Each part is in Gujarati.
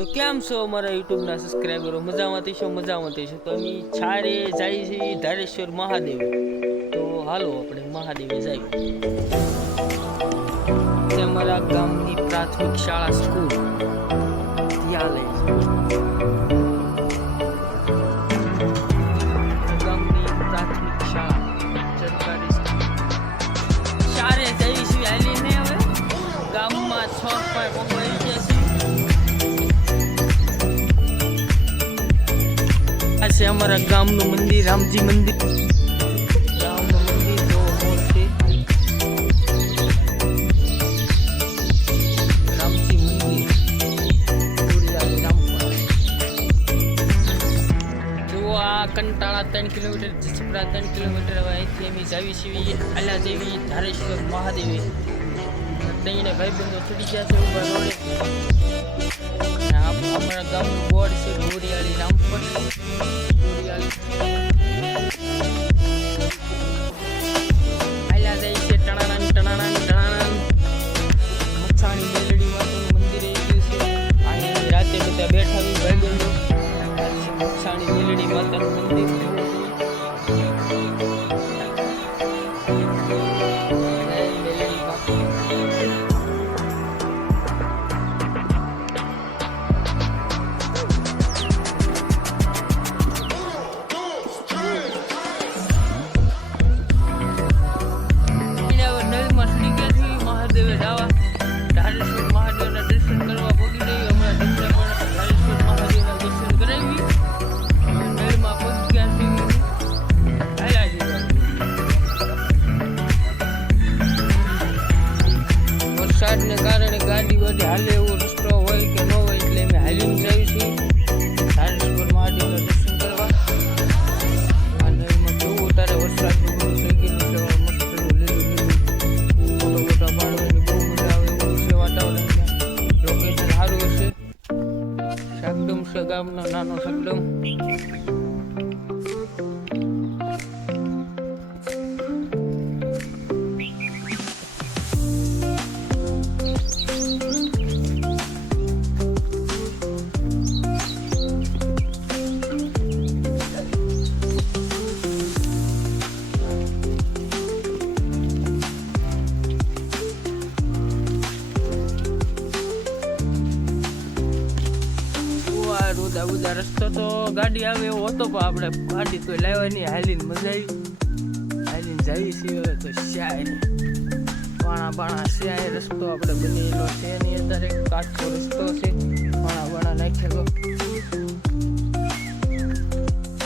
તો કેમ છો અમારા યુટ્યુબના સબસ્ક્રાઈબરો? મજામાંથી છો તો અમે છારે જાય છે ધારેશ્વર મહાદેવ. તો હાલો આપણે મહાદેવે જઈએ. અમારા ગામની પ્રાથમિક શાળા સ્કૂલ ત્યાં લઈ ગામની પ્રાથમિક શાળા સરકારી શાળે જઈશું હાલીને. હવે ગામમાં 6 પોગવાઈ ગયા છે. આ છે અમારા ગામનું મંદિર, રામજી મંદિર. રામનું મંદિર જો છે રામજી મંદિર જો આ કંટાળા 3 કિલોમીટર જસપરા 3 કિલોમીટર હવે અહીંથી અમે જાવી છીએ આલા જેવી ધારેશ્વર મહાદેવે. તઈને ભાઈબંધો ચડી ગયા છે ઉપર રોડે. અમારા ગામનું બોર્ડ છે ગોરિયાળી રામપર. આલા જાય છે ટણાણાન ટણાણાન ટણાણાન. મચ્છાણી મેલડી માતાનું મંદિર આવી ગયું છે. અહીંયા રાતે બધા બેઠા હોય ભાઈબંધો. મચ્છાણી મેલડી માતાનું મંદિર. વરસાદને કારણે ગાડી બધી હાલે એવો રસ્તો હોય કે ન હોય એટલે અમે હાલીને જઈએ છીએ ધારેશ્વર મહાદેવના દર્શન કરવા. આ નદીમાં કેવું અત્યારે વરસાદનું બધું થઈ ગયેલું છે. મસ્તનું લીલું લીલું ફોટા પાડવાની બહુ મજા આવે એવું છે વાતાવરણ. લોકેશન સારું હશે. સાગડમ છે ગામનો નાનો સાગડમ. બધા રસ્તો તો ગાડી આવે એવો હતો પણ આપણે ગાડી તો લાવવાની હાલીને મજા આવી. હાલીને જઈએ છીએ તો શ્યાય ને પાણા છે. રસ્તો આપણે બનેલો છે એની અત્યારે કાચો રસ્તો છે. પાણા નાખેલો.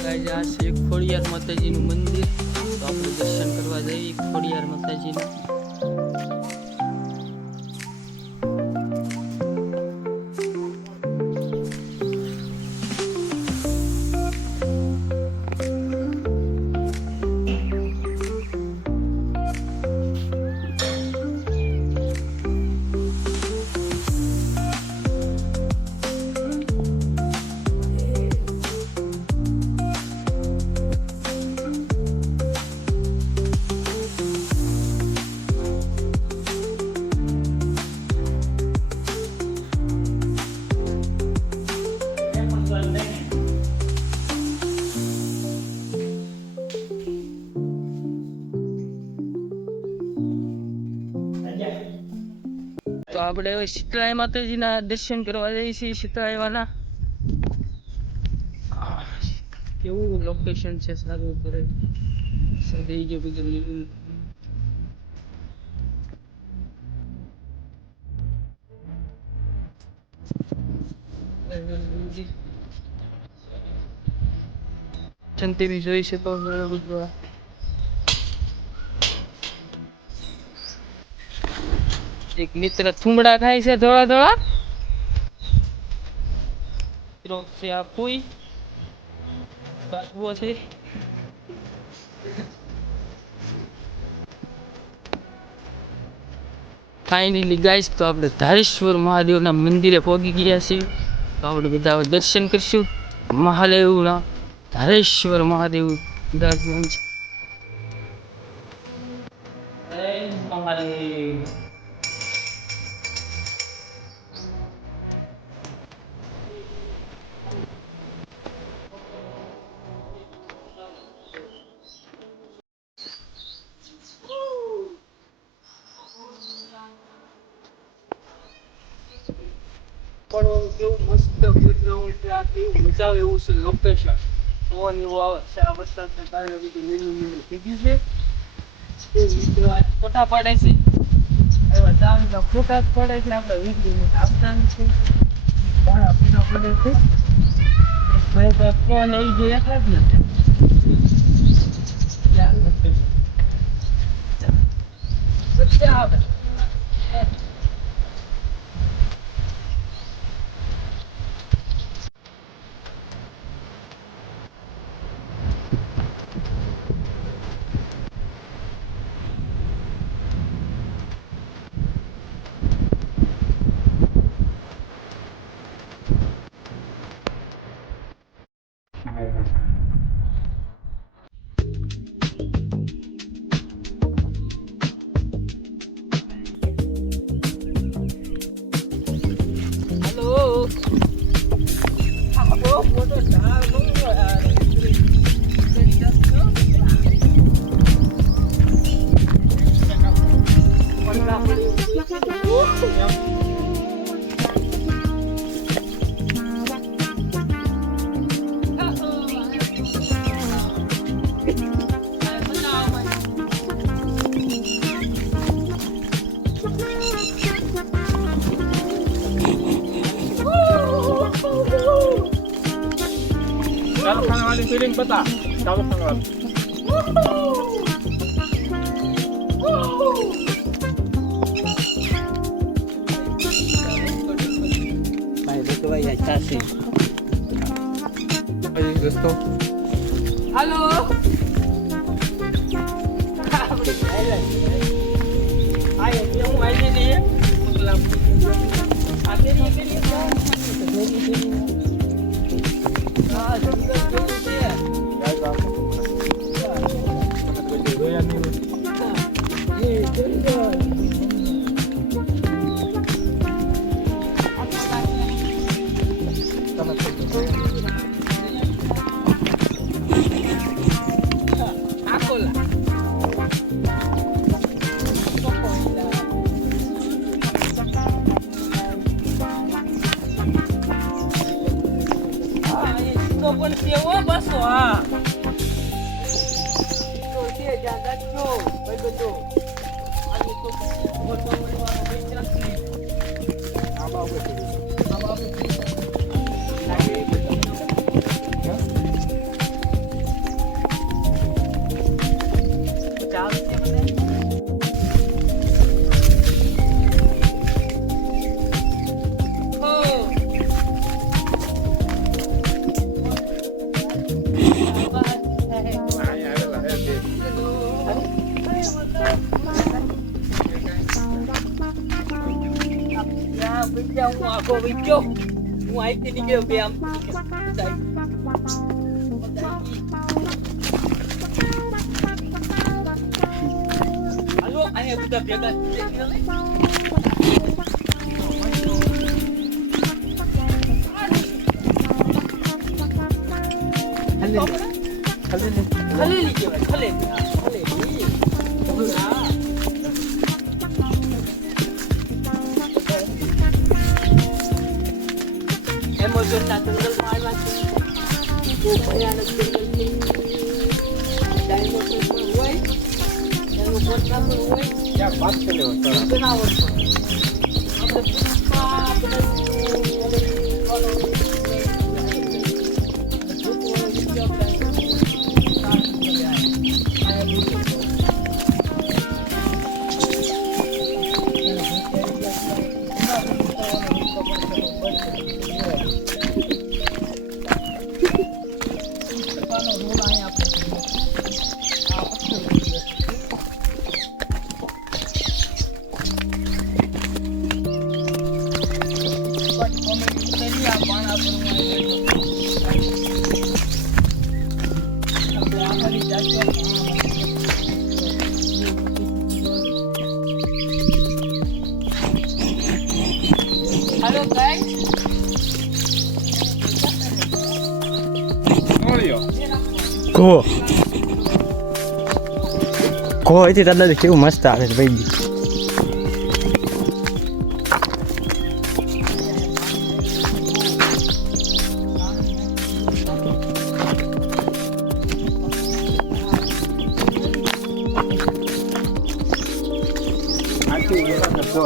આ છે ખોડિયાર માતાજીનું મંદિર. તો આપણે દર્શન કરવા જઈએ ખોડિયાર માતાજીનું. તો આપણે હવે શીતળાઈ માતાજીના દર્શન કરવા જઈએ છીએ. શીતળાઈ વાળા કેવું લોકેશન છે સારું ઉપર સદાઈ ગયો બધું લીલું. ચંતી જોઈ છે તો એક મિત્ર થુમડા ખાય છે થોડા છે. આ કોઈ કાચબો છે. ફાઇનલી ગાઈસ તો આપણે ધારેશ્વર મહાદેવના મંદિરે પહોંચી ગયા છીએ. તો આપણે બધા દર્શન કરીશું મહાદેવના. ધારેશ્વર મહાદેવ દર્શન પણ કેવું મસ્ત બેકગ્રાઉન્ડ છે, આ કેવું મજા આવે એવું છે લોકેશન. પવન એવો આવે છે, આ વરસાદના કારણે બધું લીલું લીલું થઈ ગયું છે. એ મિત્રો આ ફોટા પાડે છે, એવા દામના ફોટા જ પડે છે. આપણે વીડિયોમાં આવતા નથી, ઘણા ફોટા પડે છે. ભાઈ તો ફોન આવી ગયો એકલા જ નથી. મજા આવે. Halo. Apa foto dah lu Kalau खाने वाली फीलिंग पता kalau खाने वाली भाई तो भाई अच्छा से भाई दोस्तों हेलो आए क्यों आए नहीं मतलब आते नहीं के लिए क्या हां जंगल क्यों है guys आपको दो या नहीं ये जंगल Akola. Itu pun siapa baso ah. Itu dia jangan tu, begitu. Ani tu foto mana beca sih. apa betul Apa lagi ya Jauh siapa ni? Oh. nah ya adalah ya deh Ya, bincang aku bincang. Muai ini dia biam. Halo, ayah sudah jaga. Kali ni je, kali ni. Amazon na tunggal mahal masih. Upaya nak tunggal ni. Dinosaur berway. Yang buat kamu berway. ya बात के लिए होता है Kenapa? Apa betul? Halo guys. Ko itu tanda de kewu mast આવે છે ભાઈ આ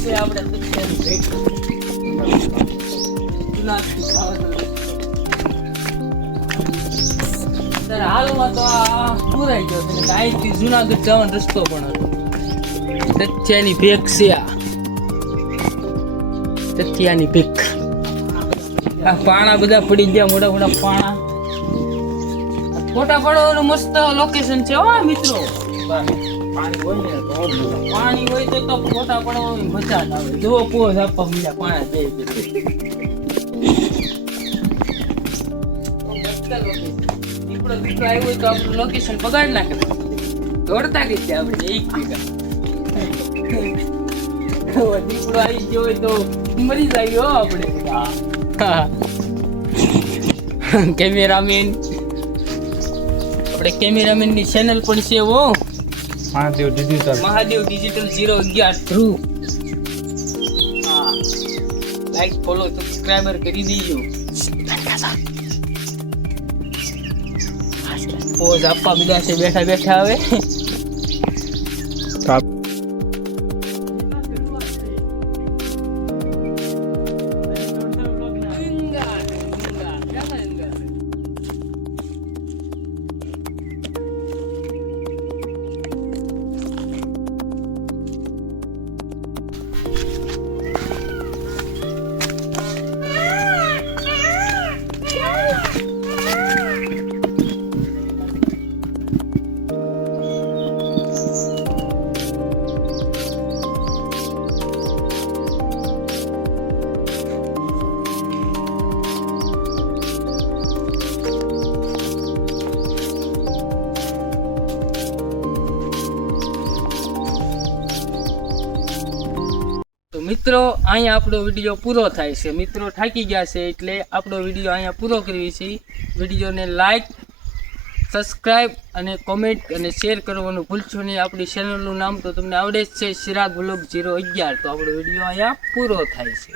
છે આપણે તથ્યાની ભેટ. જુનાગઢથી ખાવાનું. ત્યારે હાલમાં તો આ પુરાઈ ગયો છે એટલે અહીંથી જુનાગઢ જવાનો રસ્તો પણ હતો. તથ્યાની ભેખ છે આ. તથ્યાની ભેખ. આ પાણા બધા પડી ગયા, મોટા મોટા પાણા. ફોટા પાડવાનું મસ્ત લોકેશન છે હો મિત્રો. પાણી હોય તો ફોટા પાડવાની મજા જ આવે. જો પોઝ આપવા બીજા પાણા દે દીકરો આવ્યો હોય તો આપણું લોકેશન બગાડ નાખે. દોડતા ગઈ છે આપણે એક ભેગા. દીકરો આવી ગયો હોય તો મરી જાય હો આપણે બધા. કેમેરામેન, આપણે કેમેરામેન ની ચેનલ પણ છે હો. મહાદેવ ડિજિટલ. મહાદેવ ડિજિટલ 011 ધ્રુવ. હા, લાઈક ફોલો સબસ્ક્રાઇબર કરી દીજો. પોઝ આપવા બીજા છે બેઠા બેઠા હવે. તો મિત્રો અહીંયા આપણો વિડીયો પૂરો થાય છે. મિત્રો થાકી ગયા છે એટલે આપણો વિડીયો અહીંયા પૂરો કરવી છે. વિડીયોને લાઈક, સબસ્ક્રાઈબ અને કોમેન્ટ અને શેર કરવાનું ભૂલશો નહીં. આપણી ચેનલનું નામ તો તમને આવડે જ છે, ચિરાગ વ્લોગ 011. તો આપણો વિડીયો અહીંયા પૂરો થાય છે.